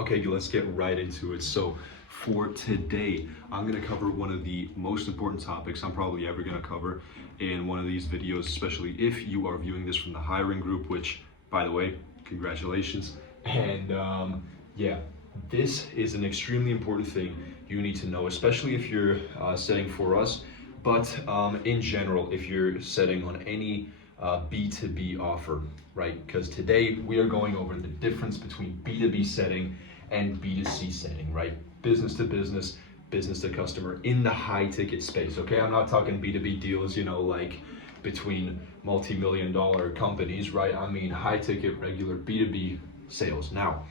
Okay, let's get right into it. So for today, I'm gonna cover one of the most important topics I'm probably ever gonna cover in one of these videos, especially if you are viewing this from the hiring group, which, by the way, congratulations. And yeah, this is an extremely important thing you need to know, especially if you're setting for us, but in general, if you're setting on any B2B offer, right? Because today we are going over the difference between B2B setting and B2C setting, right? Business to business, business to customer in the high ticket space, okay? I'm not talking B2B deals, like between multi-million dollar companies, right? I mean high ticket, regular B2B sales. Now,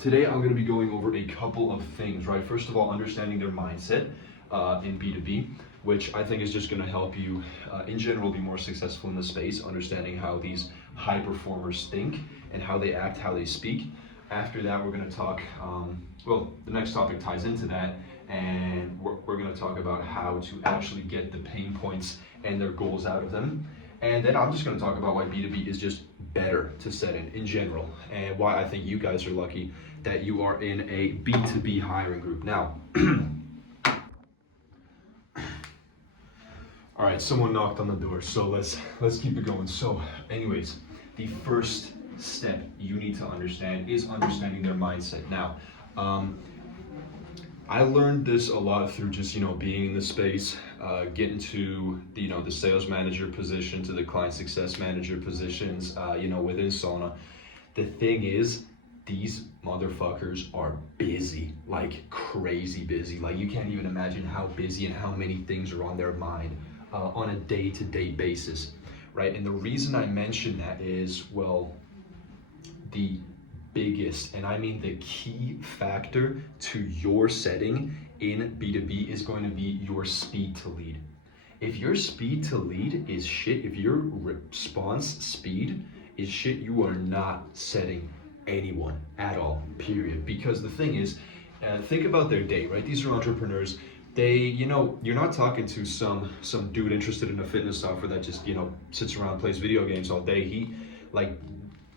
today I'm gonna be going over a couple of things, right? First of all, understanding their mindset in B2B, which I think is just gonna help you in general be more successful in the space, understanding how these high performers think and how they act, how they speak. After that, we're gonna talk, the next topic ties into that, and we're gonna talk about how to actually get the pain points and their goals out of them. And then I'm just gonna talk about why B2B is just better to set in general, and why I think you guys are lucky that you are in a B2B hiring group. Now, all right, someone knocked on the door, so let's keep it going. So anyways, the first step you need to understand is understanding their mindset. Now, I learned this a lot through just, being in the space, getting to, the sales manager position, to the client success manager positions, within Sauna. The thing is, these motherfuckers are busy, like crazy busy. Like you can't even imagine how busy and how many things are on their mind on a day-to-day basis, right? And the reason I mention that is, the biggest, and I mean the key factor to your setting in B2B is going to be your speed to lead. If your speed to lead is shit, if your response speed is shit, you are not setting anyone at all, period. Because the thing is, think about their day, right? These are entrepreneurs. They, you're not talking to some dude interested in a fitness offer that just, sits around, plays video games all day. He, like,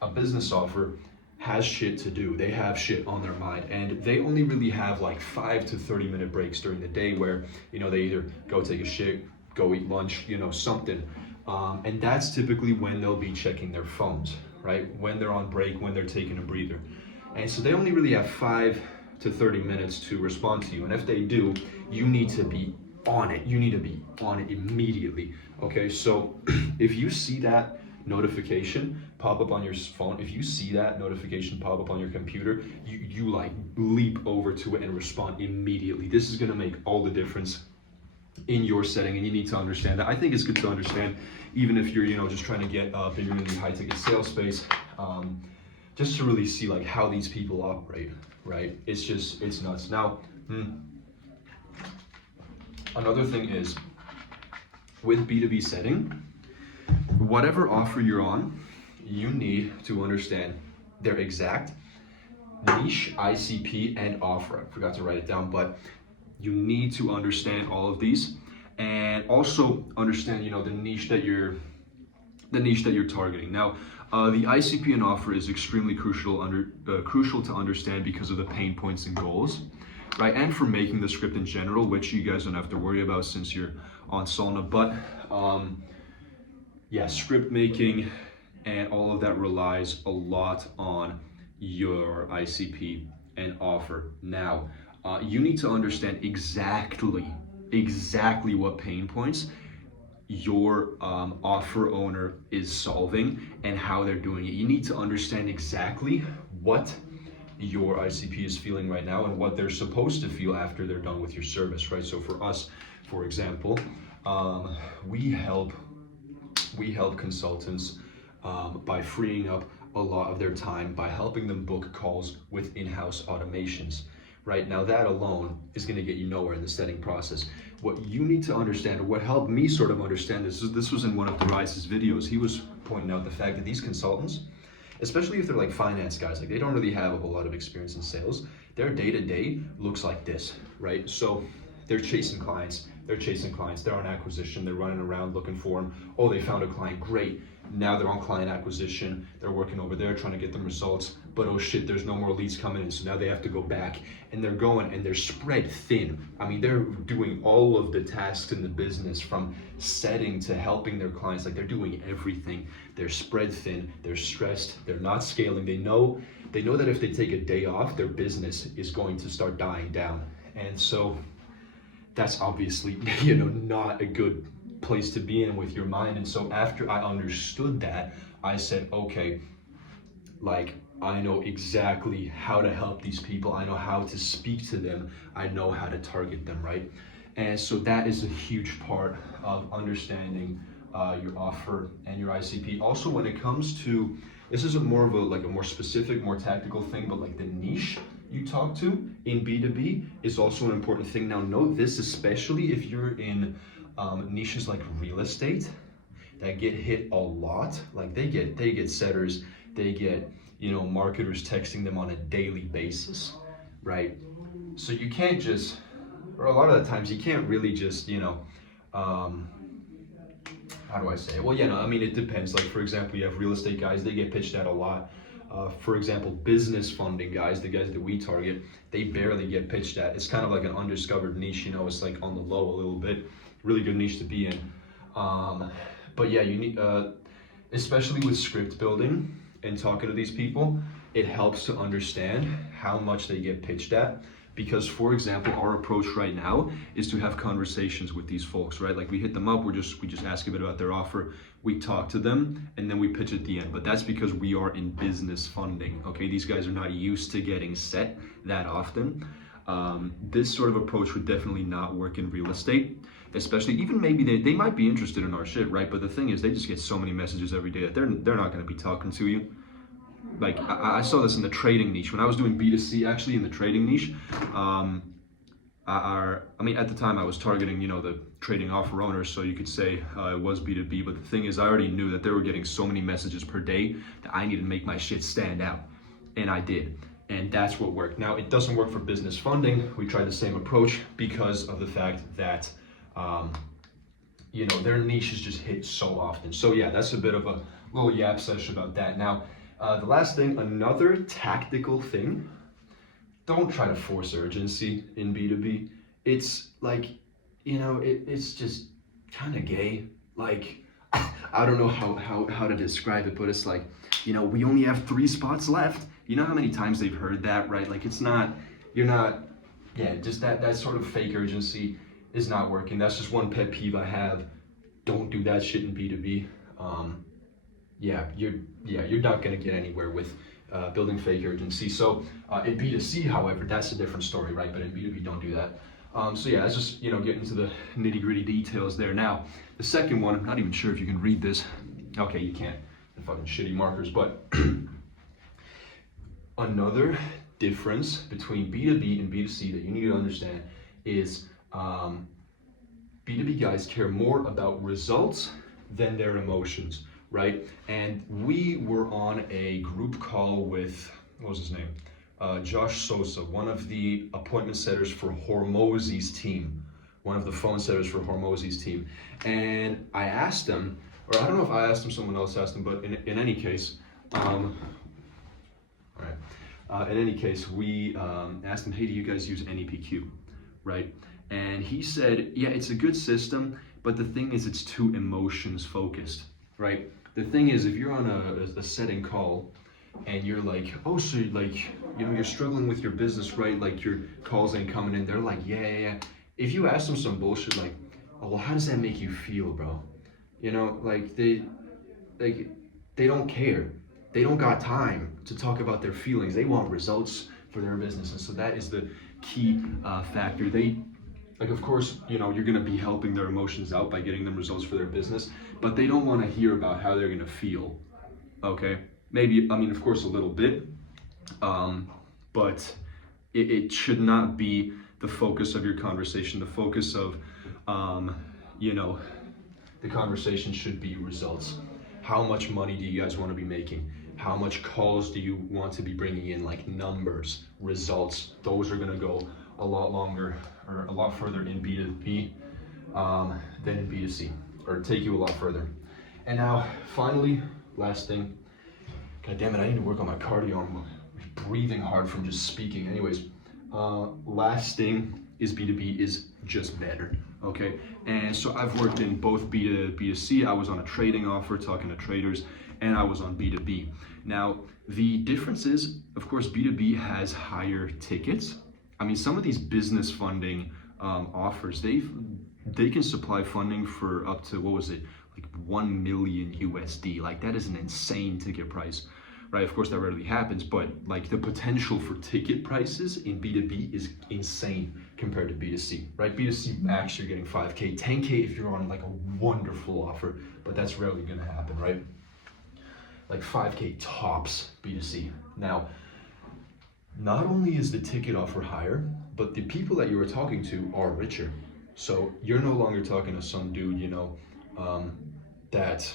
a business offer has shit to do. They have shit on their mind, and they only really have like 5 to 30 minute breaks during the day where, they either go take a shit, go eat lunch, something. And that's typically when they'll be checking their phones, right? When they're on break, when they're taking a breather. And so they only really have 5 to 30 minutes to respond to you. And if they do, you need to be on it. You need to be on it immediately. Okay, so if you see that notification pop up on your phone, if you see that notification pop up on your computer, you like leap over to it and respond immediately. This is gonna make all the difference in your setting, and you need to understand that. I think it's good to understand, even if you're, just trying to get bigger in the high ticket sales space, just to really see like how these people operate, right? It's nuts. Now, another thing is, with B2B setting, whatever offer you're on, you need to understand their exact niche, ICP, and offer. I forgot to write it down, but you need to understand all of these, and also understand, the niche that you're targeting. Now, the ICP and offer is extremely crucial to understand because of the pain points and goals, right? And for making the script in general, which you guys don't have to worry about since you're on Solna, but yeah, script making and all of that relies a lot on your ICP and offer. Now, you need to understand exactly what pain points your offer owner is solving and how they're doing it. You need to understand exactly what your ICP is feeling right now and what they're supposed to feel after they're done with your service, right? So for us, for example, we help consultants by freeing up a lot of their time by helping them book calls with in-house automations. Right now, that alone is going to get you nowhere in the setting process. What you need to understand, or what helped me sort of understand this was in one of Darius's videos. He was pointing out the fact that these consultants, especially if they're like finance guys, like they don't really have a whole lot of experience in sales, their day-to-day looks like this, right? So they're chasing clients, they're chasing clients, they're on acquisition, they're running around looking for them. Oh, they found a client, great. Now they're on client acquisition, they're working over there trying to get them results, but oh shit, there's no more leads coming in, so now they have to go back, and they're going and they're spread thin. I mean, they're doing all of the tasks in the business, from setting to helping their clients, like they're doing everything. They're spread thin, they're stressed, they're not scaling. They know that if they take a day off, their business is going to start dying down. And so that's obviously, not a good place to be in with your mind. And so after I understood that, I said, okay, like, I know exactly how to help these people. I know how to speak to them. I know how to target them, right? And so that is a huge part of understanding your offer and your ICP. Also, when it comes to, this is more of a more specific, more tactical thing, but like the niche you talk to in B2B is also an important thing. Now, note this, especially if you're in niches like real estate that get hit a lot. Like they get setters, they get marketers texting them on a daily basis, right? So you can't just, or a lot of the times you can't really just how do I say it? Well, I mean, it depends. Like, for example, you have real estate guys, they get pitched at a lot. For example, business funding guys, the guys that we target, they barely get pitched at. It's kind of like an undiscovered niche, it's like on the low a little bit. Really good niche to be in. But yeah, you need, especially with script building and talking to these people, it helps to understand how much they get pitched at. Because, for example, our approach right now is to have conversations with these folks, right? Like we hit them up, we just ask a bit about their offer, we talk to them, and then we pitch at the end. But that's because we are in business funding, okay? These guys are not used to getting set that often. This sort of approach would definitely not work in real estate, especially, even maybe they might be interested in our shit, right? But the thing is, they just get so many messages every day that they're not gonna be talking to you. Like I saw this in the trading niche. When I was doing B2C, actually in the trading niche, I mean, at the time I was targeting, the trading offer owners, so you could say it was B2B, but the thing is, I already knew that they were getting so many messages per day that I needed to make my shit stand out, and I did. And that's what worked. Now, it doesn't work for business funding. We tried the same approach because of the fact that, their niche is just hit so often. So yeah, that's a bit of a little yap session about that. Now, the last thing, another tactical thing, don't try to force urgency in B2B. It's like, it's just kind of gay. Like, I don't know how to describe it, but it's like, we only have 3 spots left. You know how many times they've heard that, right? Like just that sort of fake urgency is not working. That's just one pet peeve I have. Don't do that shit in B2B. You're not gonna get anywhere with building fake urgency. So in B2C, however, that's a different story, right? But in B2B, don't do that. That's just, getting into the nitty gritty details there. Now, the second one, I'm not even sure if you can read this. Okay, you can't, the fucking shitty markers, but another difference between B2B and B2C that you need to understand is B2B guys care more about results than their emotions, right? And we were on a group call with, what was his name? Josh Sosa, one of the appointment setters for Hormozy's team, one of the phone setters for Hormozy's team. And I asked him, or I don't know if I asked him, someone else asked him, but in any case, we asked him, hey, do you guys use NEPQ, right? And he said, yeah, it's a good system, but the thing is, it's too emotions focused, right? The thing is, if you're on a setting call and you're like, oh, so like, you're struggling with your business, right? Like your calls ain't coming in. They're like, yeah. If you ask them some bullshit like, oh, well, how does that make you feel, bro? Like they don't care. They don't got time to talk about their feelings. They want results for their business. And so that is the key factor. Of course, you're going to be helping their emotions out by getting them results for their business, but they don't want to hear about how they're going to feel. Okay? Maybe, of course, a little bit, but it should not be the focus of your conversation. The focus of, the conversation should be results. How much money do you guys want to be making? How much calls do you want to be bringing in? Like numbers, results. Those are going to go a lot longer or a lot further in B2B than in B2C, or take you a lot further. And now, finally, last thing. God damn it, I need to work on my cardio. I'm breathing hard from just speaking. Anyways, last thing is B2B is just better, okay? And so I've worked in both B2C. I was on a trading offer talking to traders, and I was on B2B. Now, the difference is, of course, B2B has higher tickets. I mean, some of these business funding offers, they can supply funding for up to, what was it, like 1 million USD. Like, that is an insane ticket price, right? Of course, that rarely happens, but like the potential for ticket prices in B2B is insane compared to B2C, right? B2C max, you're getting 5K, 10K if you're on like a wonderful offer, but that's rarely gonna happen, right? Like 5K tops B2C. Now, not only is the ticket offer higher, but the people that you are talking to are richer. So you're no longer talking to some dude, you know, that,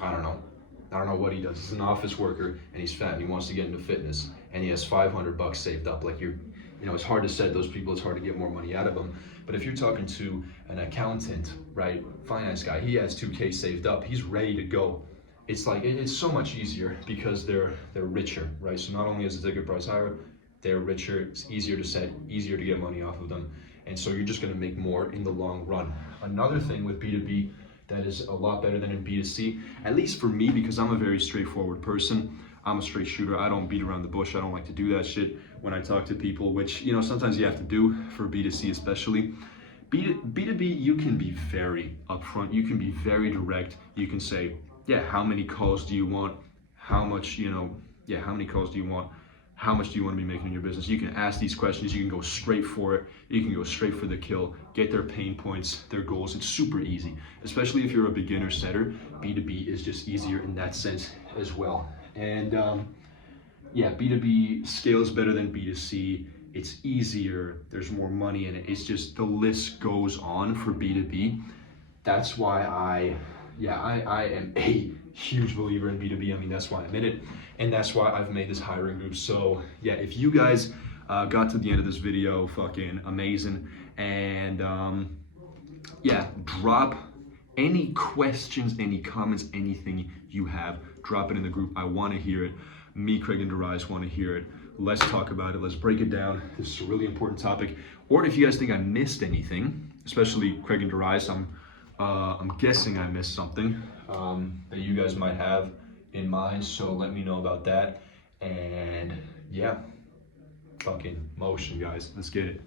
I don't know what he does. He's an office worker and he's fat and he wants to get into fitness and he has 500 bucks saved up. Like, you know, it's hard to set those people, it's hard to get more money out of them. But if you're talking to an accountant, right, finance guy, he has 2K saved up, he's ready to go. It's like, it's so much easier because they're richer, right? So not only is the ticket price higher, they're richer, it's easier to set, easier to get money off of them. And so you're just gonna make more in the long run. Another thing with B2B that is a lot better than in B2C, at least for me, because I'm a very straightforward person. I'm a straight shooter. I don't beat around the bush. I don't like to do that shit when I talk to people, which, you know, sometimes you have to do for B2C especially. B2B, you can be very upfront. You can be very direct. You can say, yeah, how many calls do you want? How much, you know, yeah, how many calls do you want? How much do you want to be making in your business? You can ask these questions. You can go straight for it. You can go straight for the kill, get their pain points, their goals. It's super easy, especially if you're a beginner setter. B2B is just easier in that sense as well. And yeah, B2B scales better than B2C. It's easier. There's more money in it. It's just, the list goes on for B2B. That's why I am a huge believer in B2B. I mean, that's why I'm in it. And that's why I've made this hiring group. So yeah, if you guys got to the end of this video, fucking amazing. And yeah, drop any questions, any comments, anything you have, drop it in the group. I want to hear it. Me, Craig, and Darius want to hear it. Let's talk about it. Let's break it down. This is a really important topic. Or if you guys think I missed anything, especially Craig and Darius, I'm guessing I missed something that you guys might have in mind, so let me know about that. And yeah, fucking motion, guys. Let's get it.